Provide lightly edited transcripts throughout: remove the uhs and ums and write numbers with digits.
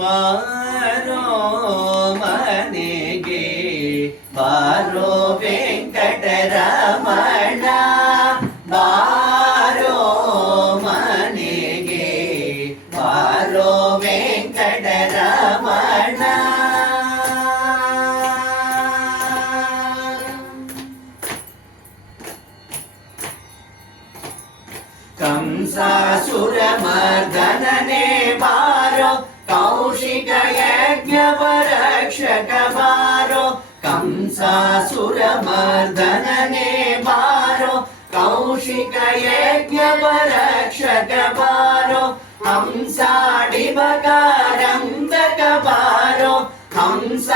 ಬಾರೋ ಮನೆಗೆ ಬಾರೋ ವೆಂಕಟರಮಣ ಬಾರೋ ಮನೆಗೆ ಬಾರೋ ವೆಂಕಟರಮಣ ಕಂಸಾಸುರಮರ್ದನನೇ ಬಾರೋ ಕೌಶಿಕ ಯಜ್ಞಪರಕ್ಷಕ ಬಾರೋ ಕಂಸಾಸುರಮರ್ದನನೇ ಬಾರೋ ಕೌಶಿಕ ಯಜ್ಞಪರಕ್ಷಕ ಬಾರೋ ಹಂಸಾಡಿಬಕಾರಂದಕ ಬಾರೋ ಹಂಸಾಡಿಬಕಾರಂದಕ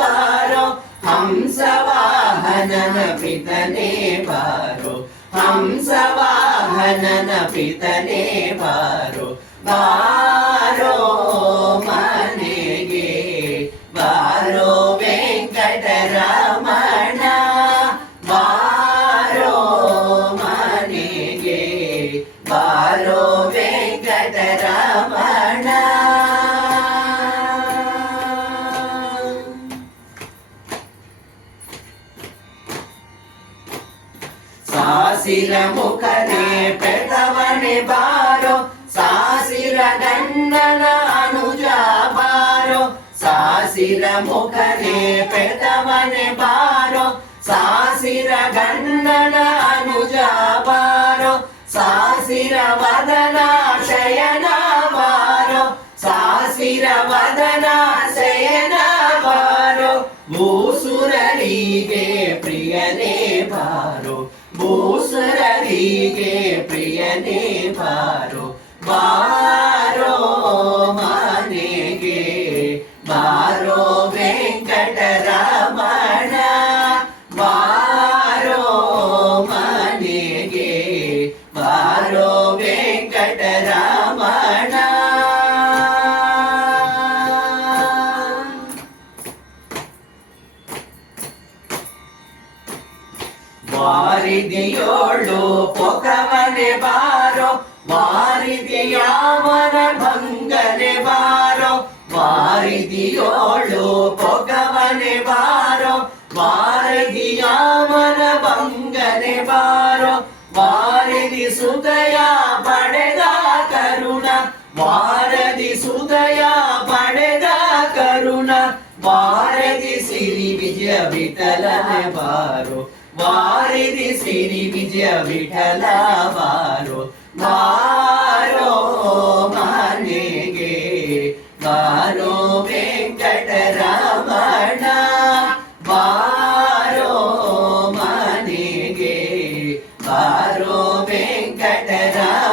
ಬಾರೋ ಹಂಸವಾಹನನ ಪಿತನೇ ಬಾರೋ ಹಂಸವಾಹನನ ಪಿತನೇ ಬಾರೋ ಬಾರೋ ಮನೆಗೆ ಬಾರೋ ವೆಂಕಟರಮಣ ಬಾರೋ ಮನೆಗೆ ಬಾರೋ ವೆಂಕಟರಮಣ ಸಾಸಿರ ಮುಖನೇ ಪೆದವನೆ ಬಾರೋ ಸಾಸಿರ ಗಂಡನ ಅನುಜ ಬಾರೋ ಸಾಸಿರ ಮುಖನೇ ಪೆದವನೆ ಬಾರೋ ಸಾಸಿರ ಗಂಡನ ಅನುಜ ಬಾರೋ ಸಾಸಿರ ವದನ ಶಯನ ಬಾರೋ ಸಾಸಿರ ವದನ ಶಯನ ಬಾರೋ ಭೂಸುರರಿಗೆ ಪ್ರಿಯನೇ ಬಾರೋ ಭೂಸುರರಿಗೆ ಪ್ರಿಯನೇ ಬಾರೋ ಬಾರೋ ಮನೆಗೆ ಬಾರೋ ವೆಂಕಟರಮಣ ಬಾರೋ ಮನೆಗೆ ಬಾರೋ ವೆಂಕಟರಮಣ ವಾರಿದಿಯೋಳು ಪೊಕವನೆ ಬಾರೋ ವಾರಿದಿಯಾಮನ ಭಂಗನೆ ಬಾರೋ ವಾರಿದಿಯೋಳು ಪೊಕವನೆ ಬಾರೋ ವಾರಿದಿಯಾಮನ ಭಂಗನೆ ಬಾರೋ ವಾರಿದಿ ಸುದಯ ಪಡೆದ ಕರುಣ ವಾರದಿ ಸುದಯ ಪಡೆದ ಕರುಣ ವಾರದಿ ಸಿರಿ ವಿಜಯ ವಿಠಲನೆ ಬಾರೋ ವಾರಿದಿ ಸಿರಿ ವಿಜಯ ವಿಠಲ ಬಾರೋ ಬಾರೋ ಮನೆಗೆ ಬಾರೋ ವೆಂಕಟರಮಣ ಬಾರೋ ಮನೆಗೆ ಬಾರೋ ವೆಂಕಟರಮಣ